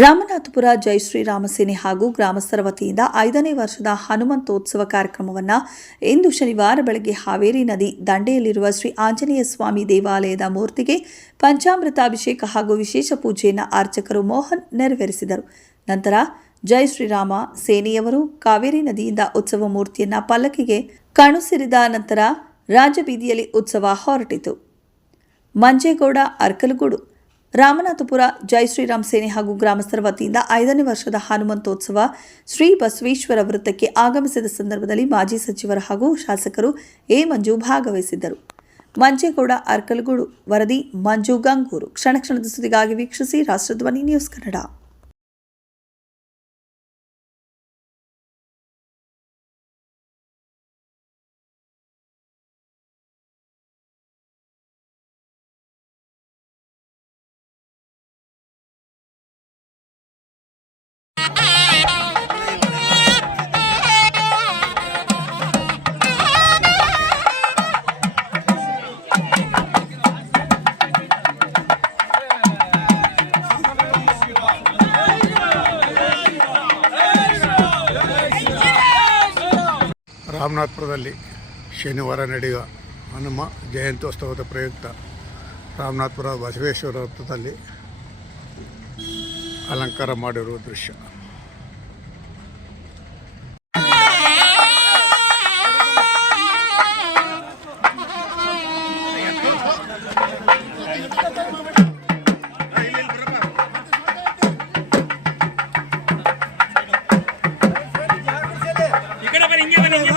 ರಾಮನಾಥಪುರ ಜೈ ಶ್ರೀರಾಮ ಸೇನೆ ಹಾಗೂ ಗ್ರಾಮಸ್ಥರ ವತಿಯಿಂದ 5ನೇ ವರ್ಷದ ಹನುಮಂತೋತ್ಸವ ಕಾರ್ಯಕ್ರಮವನ್ನು ಇಂದು ಶನಿವಾರ ಬೆಳಗ್ಗೆ ಹಾವೇರಿ ನದಿ ದಂಡೆಯಲ್ಲಿರುವ ಶ್ರೀ ಆಂಜನೇಯ ಸ್ವಾಮಿ ದೇವಾಲಯದ ಮೂರ್ತಿಗೆ ಪಂಚಾಮೃತಾಭಿಷೇಕ ಹಾಗೂ ವಿಶೇಷ ಪೂಜೆಯನ್ನು ಅರ್ಚಕರು ಮೋಹನ್ ನೆರವೇರಿಸಿದರು. ನಂತರ ಜೈ ಶ್ರೀರಾಮ ಸೇನೆಯವರು ಕಾವೇರಿ ನದಿಯಿಂದ ಉತ್ಸವ ಮೂರ್ತಿಯನ್ನು ಪಲ್ಲಕ್ಕಿಗೆ ಕಣುಸಿರಿದ ನಂತರ ರಾಜಬೀದಿಯಲ್ಲಿ ಉತ್ಸವ ಹೊರಟಿತು. ಮಂಜೇಗೌಡ ಅರ್ಕಲಗೂಡು ರಾಮನಾಥಪುರ ಜೈ ಶ್ರೀರಾಮ್ ಸೇನೆ ಹಾಗೂ ಗ್ರಾಮಸ್ಥರ ವತಿಯಿಂದ 5ನೇ ವರ್ಷದ ಹನುಮಂತೋತ್ಸವ ಶ್ರೀ ಬಸವೇಶ್ವರ ವೃತ್ತಕ್ಕೆ ಆಗಮಿಸಿದ ಸಂದರ್ಭದಲ್ಲಿ ಮಾಜಿ ಸಚಿವರು ಹಾಗೂ ಶಾಸಕರು ಮಂಜು ಭಾಗವಹಿಸಿದ್ದರು. ಮಂಜೇಗೌಡ ಅರ್ಕಲಗೂಡು ವರದಿ ಮಂಜು ಗಂಗೂರು. ಕ್ಷಣ ಕ್ಷಣದ ಸುದ್ದಿಗಾಗಿ ವೀಕ್ಷಿಸಿ ರಾಷ್ಟ್ರಧ್ವನಿ ನ್ಯೂಸ್ ಕನ್ನಡ. ರಾಮನಾಥಪುರದಲ್ಲಿ ಶನಿವಾರ ನಡೆಯುವ ಹನುಮ ಜಯಂತ್ಯೋತ್ಸವದ ಪ್ರಯುಕ್ತ ರಾಮನಾಥಪುರ ಬಸವೇಶ್ವರ ವೃತ್ತದಲ್ಲಿ ಅಲಂಕಾರ ಮಾಡಿರುವ ದೃಶ್ಯ. ಹಿಂಗೆ ಬನ್ನಿ